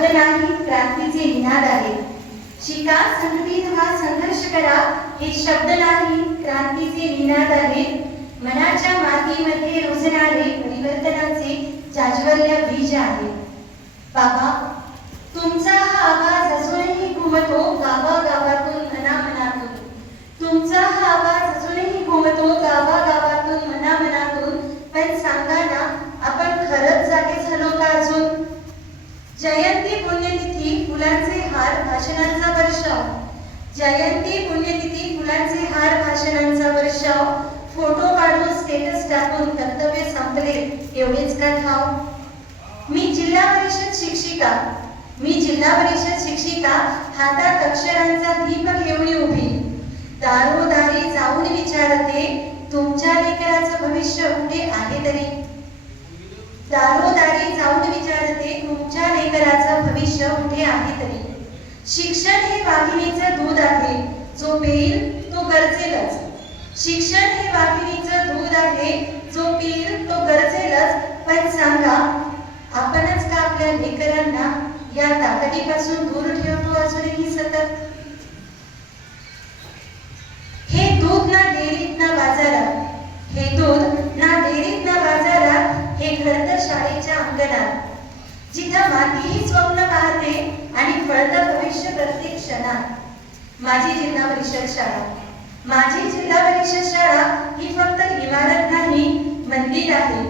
शब्द नाही, क्रांतीचे निनाद आहे. शिका, संघटित व्हा, संघर्ष करा, हे शब्द नाही, क्रांतीचे निनाद आहे. मनाच्या मातीमध्ये रुजणारे परिवर्तनाचे जाज्वल्य बीज आहे. बाबा, तुमचा हा आवाज अजूनही घुमतो गावागावातून, मनामनातून. तुमचा हा आवाज अजूनही घुमतो गावागावातून, मनामनातून. पण सांगा ना, आपण खरंच जागे झालो का अजून? जयंती पुण्यतिथी, फुलांचे हार, भाषणांचा वर्षाव. जयंती पुण्यतिथी, फुलांचे हार, भाषणांचा वर्षाव. फोटो काढून स्टेटस टाकून कर्तव्य संपले एवढेच का ठाव? मी जिल्हा परिषद शिक्षिका, मी जिल्हा परिषद शिक्षिका, हातात अक्षरांचा दीप घेऊन उभी. दारोदारी जाऊन विचारते, तुमच्या लेकराचं भविष्य कुठे आहे तरी? दारोदारी जाऊन विचारते, तुमच्या लेकराचं भविष्य कुठे आहे तरी? शिक्षण हे वाघिणीचं दूध आहे, जो पेईल तो गरजेलच. शिक्षण हे वाघिणीचं दूध आहे, जो पिईल तो गरजेलच. पण सांगा, आपणच का आपल्या लेकरांना या ताकदीपासून दूर ठेवतो अजूनही सतत? हे दूध ना डेअरीत ना बाजारात, हे दूध ना डेअरीत ना बाजारात, हे घडतं शाळेच्या अंगणात. जिथं मातीही स्वप्न पाहते आणि फळतं भविष्य प्रत्येक क्षणात. माझी जिल्हा परिषद शाळा, माझी जिल्हा परिषद शाळा ही फक्त इमारत नाही, मंदिर आहे.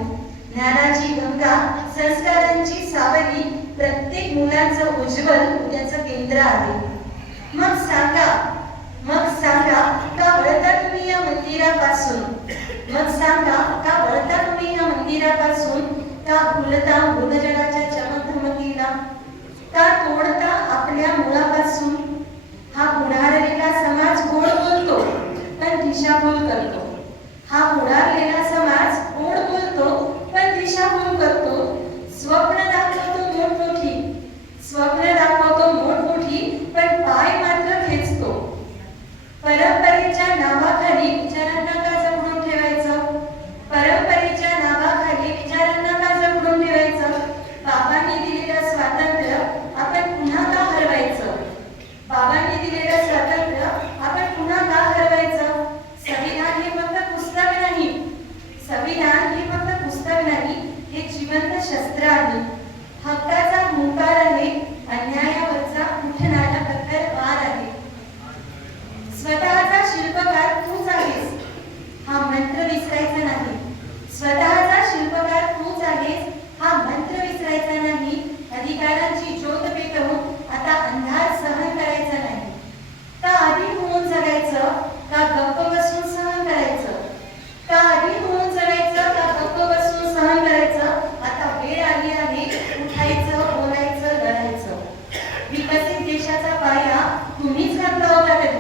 ज्ञानाची गंगा, संस्कारांची सावली, प्रत्येक मुलाचं उज्ज्वल उद्याचं केंद्र आहे. मग सांगा, मग सांगा, का वळता तुम्ही या मंदिरापासून? मग सांगा, का वळता तुम्ही या मंदिरापासून? का भुलता मृगजळाच्या चमकधमकीला? का तोडता आपल्या मुळापासून? हा पुढारलेला समाज गोड बोलतो पण दिशाभूल करतो. हा पुढारलेला समाज गोड बोलतो पण दिशाभूल करतो. स्वप्न दाखवतो मोठमोठी, स्वप्न दाखवतो मोठमोठी, पण पाय मात्र खेचतो. परंपरेच्या नावाखाली विचारांना का जपडून ठेवायचं? परंपरेच्या नावाखाली विचारांना का जपडून ठेवायचं? बाबांनी दिलेलं स्वातंत्र्य आपण पुन्हा का हरवायचं? बाबांनी दिलेलं स्वातंत्र्य आपण पुन्हा का हरवायचं? संविधान हे फक्त पुस्तक नाही, संविधान हे फक्त पुस्तक नाही, हे जिवंत शस्त्र आहे. हक्काचा हुंकार आहे, अन्यायावरचा उठणारा प्रखर वार आहे. स्वतःचा शिल्पकार तूच आहेस, हा मंत्र विसरायचा नाही. स्वतःचा शिल्पकार तूच आहेस, हा मंत्र विसरायचा नाही. अधिकारांची ज्योत पेटवून आता अंधार सहन करायचा नाही. का आधी होऊन जगायचं, का गप्प बसून सहन करायचं? का आधी होऊन जगायचं, का गप्प बसून सहन करायचं? आता वेळ आली आहे उठायचं, बोलायचं, लढायचं. विकसित देशाचा पाया तुम्हीच घातला होता कधी,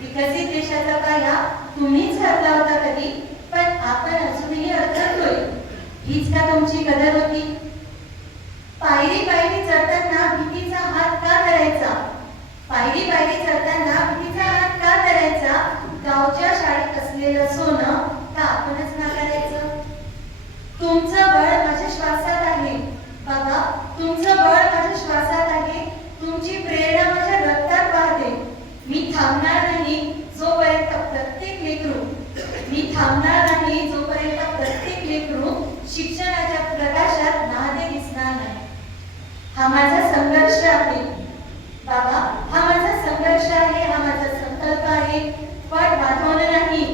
विकसित देशाचा पाया तुम्हीच घातला होता कधी. पण आपण अजूनही अडखळतोय. हीच का तुमची कदर होती? पायरी पायरी चढताना भीतीचा हात का धरायचा? पायरी पायरी चढताना भीतीचा हात का धरायचा? गावच्या शाळेत असलेलं सोनं का आपणच नाकारायचं? तुमचं बळ माझ्या श्वासात आहे बाबा, तुमचं बळ माझ्या श्वासात आहे. तुमची प्रेरणा माझ्या रक्तात वाहते. मी थांबणार नाही जोपर्यंत प्रत्येक लेकरू, मी थांबणार नाही जोपर्यंत प्रत्येक लेकरू शिक्षणाच्या प्रकाशात नाहते दिसणार नाही. हा माझा संघर्ष आहे बाबा, हा माझा संघर्ष आहे, हा माझा संकल्प आहे. पण वाढवणं नाही,